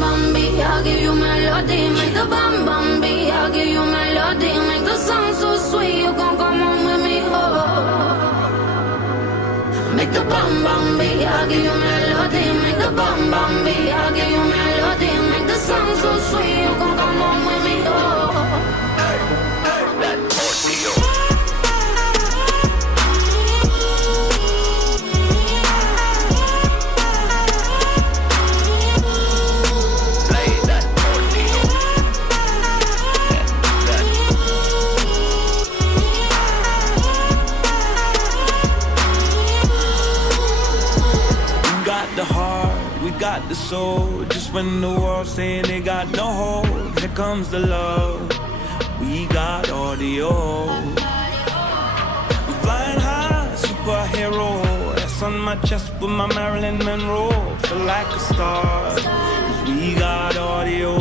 bum beat, I'll give you melody. Make the bum bum beat, I'll give you melody. Make the song so sweet, you gon' come home with me, oh. Make the bum bum beat, I'll give you melody. Make the bum bum beat, I'll give you melody. Make the song so sweet, you gon' come home with me, oh. The heart, we got the soul. Just when the world's saying they got no hope, here comes the love. We got audio. I'm flying high, superhero. That's on my chest with my Marilyn Monroe. Feel like a star, 'cause we got audio.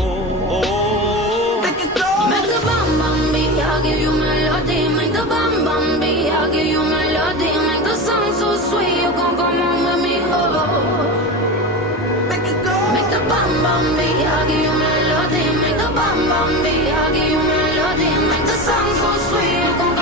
Make it go. Make the bum bum beat, I'll give you melody. Make the bum bum beat, I'll give you melody. Make the song so sweet, you gon' come home with me, oh. Make the bum bum beat, I'll give you melody. Make the bum bum beat, I'll give you melody. Make the song so sweet, you gon'